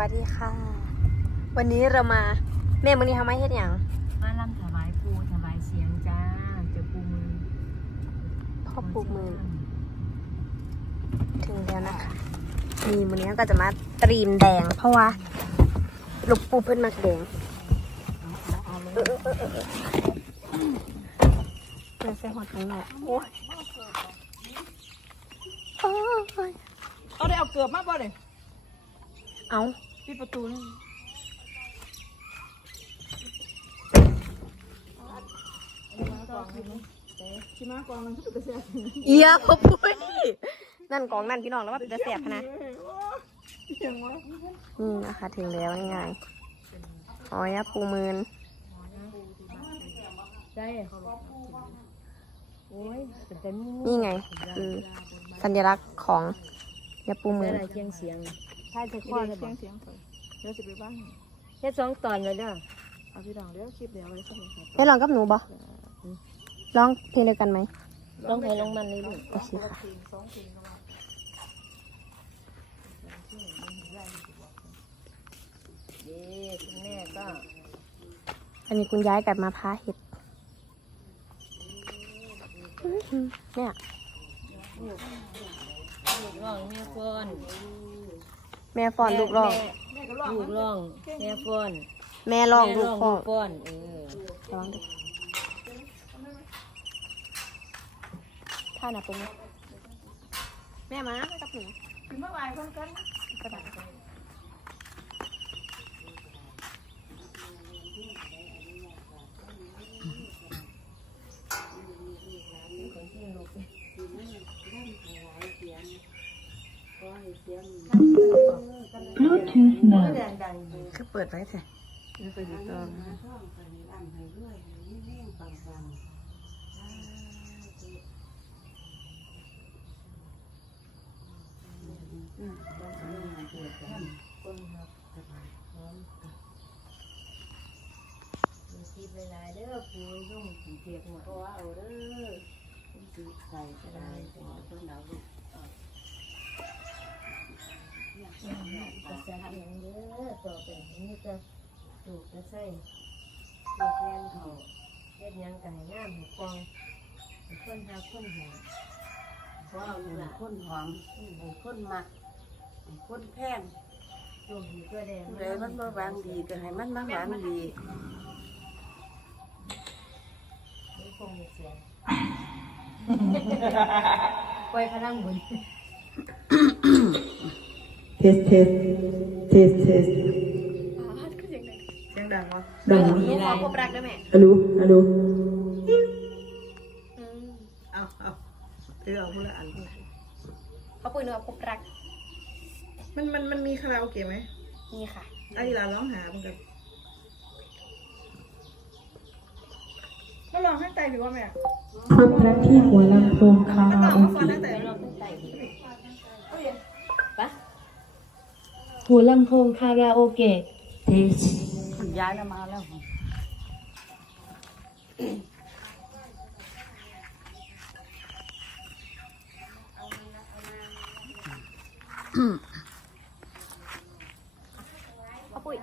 วัสดีค่ะ วันนี้เรามาแม่มื้อนี้ทำไมเฮ็ดหยังมาลำถวายปูถวายเสียงจ้าเจ้าปูมือพ่อปลูกมือถึงแล้วนะคะนี่มื้อนี้ก็จะมาตรีมแดง เพราะว่าลูกปูเพิ่นมักแดงเอาเลยเปิดใส่หัวตรงไหนโอ้ยโอ้ยเอาได้เอาเกือบมาบ่เลยเอา ปิดประตูนี่ชิมากองนึงก็จะเสียเอียพ่อปุ้ยนั่นกองนั่นพี่น้องแล้วว่าเป็นตะแสบพะนะเสียงวะนี่นะคะถึงแล้วง่ายๆอ๋อยาปูมืนได้โอ้ยเป็นแต่มีนี่ไงคือสัญลักษณ์ของ ยาปูมืเมื่นอไรเจียงเสียงใช่จะเสีข้อยงเลยบเสีอยกงเสียงเดี๋ยวสิไปบ้านแค่สองตอนเลยเด้อเอาพี่ดองเดี๋ยวคลิปเดี๋ยวไว้สักหน่อยครับได้ลองกับหนูบ่ร้องเพลงเดียวกันไหมลองให้ลองมันเลยลูกโอเคค่ะเย้คุณแม่ก็อันนี้คุณย้ายกลับมาพาเห็ดอื้อหือเนี่ยลูก ร้องแม่ฟ้อนแม่ฟอนลูกร้องแม่ก็ร้อง ลูกร้องแม่ฟ้อนแม่ร้องลูกฟ้องฟ้อนเออร้องดิท่าหนักตรงนี้แม่มากับหนูกินเมื่อวานกันกันกระดาษ ดังคือเปิดไว้แท้ไม่ไปติดตอๆคิดเวลาเด้อปูยุ่งเทียกหัวเพราะว่าเอาเด้อสีใส่ก็ได้หัวต้นดาวลูก ภาษาเพียงเด้อต่อไปนี้จะถูกจะใส่ลูกแรงเขาเฮ็ดยังไก่น้ำให้กองให้คนหาคนหาเพราะเอาเป็นคนหอมเป็นคนมักเป็นคนแพงจุ่มอยู่ก็แดงผู้ใดมันมาหวานดีก็ให้มันมาหวานดีนี่คงเสียงปล่อยพลังบุญ สเทสเทสเทสเสียงดังวะดังหนูขอพบรักด้วยแม่ฮัลโหลฮัลโหลอืมเอาเอาเธอเอาคนละอันเขาปุ้ยหนูขอพบรัก มันมันมันมีคาราโอเกะไหมนี่ค่ะไอ้ลาร้องหาเหมือนกันก็ลองข้างใจหรือว่าแม่พบรักที่หัวลำโพงคาก็ลราองโอมาฟังเกะ หัวลำโพงคาราโอเกะเทสคุณย้ายแล้วมาแล้วเขาปุ้ย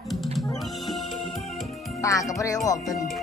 ตาก็ไม่ได้ออกตัวนี้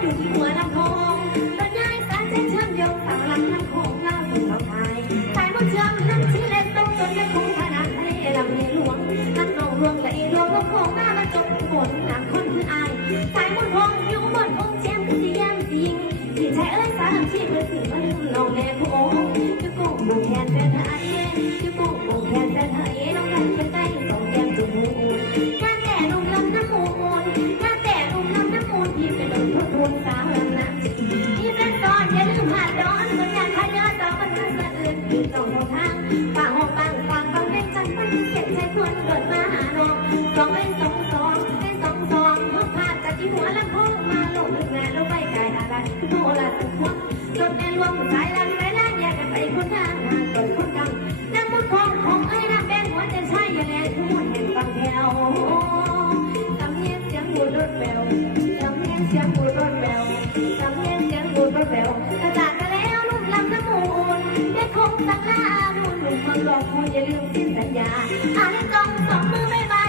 หัวลำโพงบรรยายสารเส้นเชื่อมโยงฝั่งลำน้ำโขงเล่าสู่เราไทยสายมุ่งเชื่อมน้ำที่เลนตกจนยังคงขนาดให้ลำในหลวงน้ำนองรวงแต่อีรวงลำโงมามาจบฝนหลังคนคืออายสายมุ่งงอยู่บนองเจียมคืยามจริงที่ใจเอ้ยสารที่เพื่สิ่มันลองแม่โขงจะโกงบุกแทนแฟนไทยจะโกงบุกแทนแฟนไทยน้องกันเป็น หาอารุณหนุ่มเมองหลวงคุณอย่าลืมสิ้นสัญญาอาลิตองสองมือไม่บา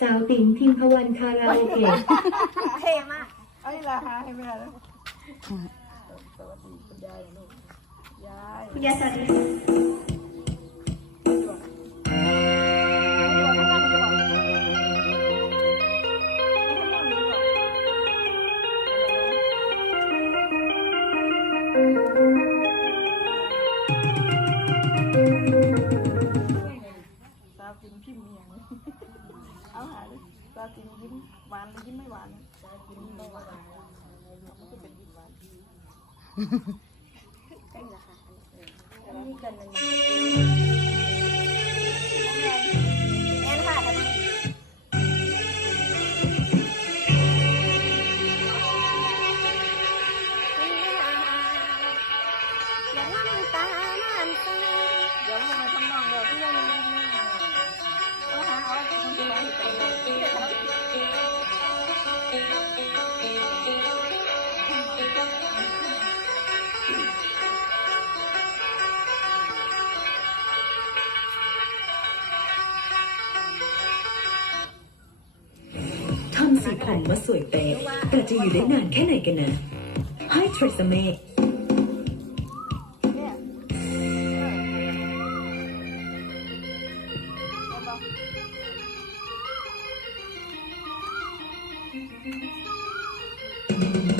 สาวติ๋งทิมพวันคาราโอเกะเท่มากไอ้ลราคาให้ไม่ได้แล้วสวัสดีคุณยายนะลูกยายคุณยายสวัสดี หวานหรือยิ้มไม่หวานยิ้มหวาน ของว่าสวยเป๊ะแต่จะอยู่ได้นานแค่ไหนกันนะให้เทรซเมอืม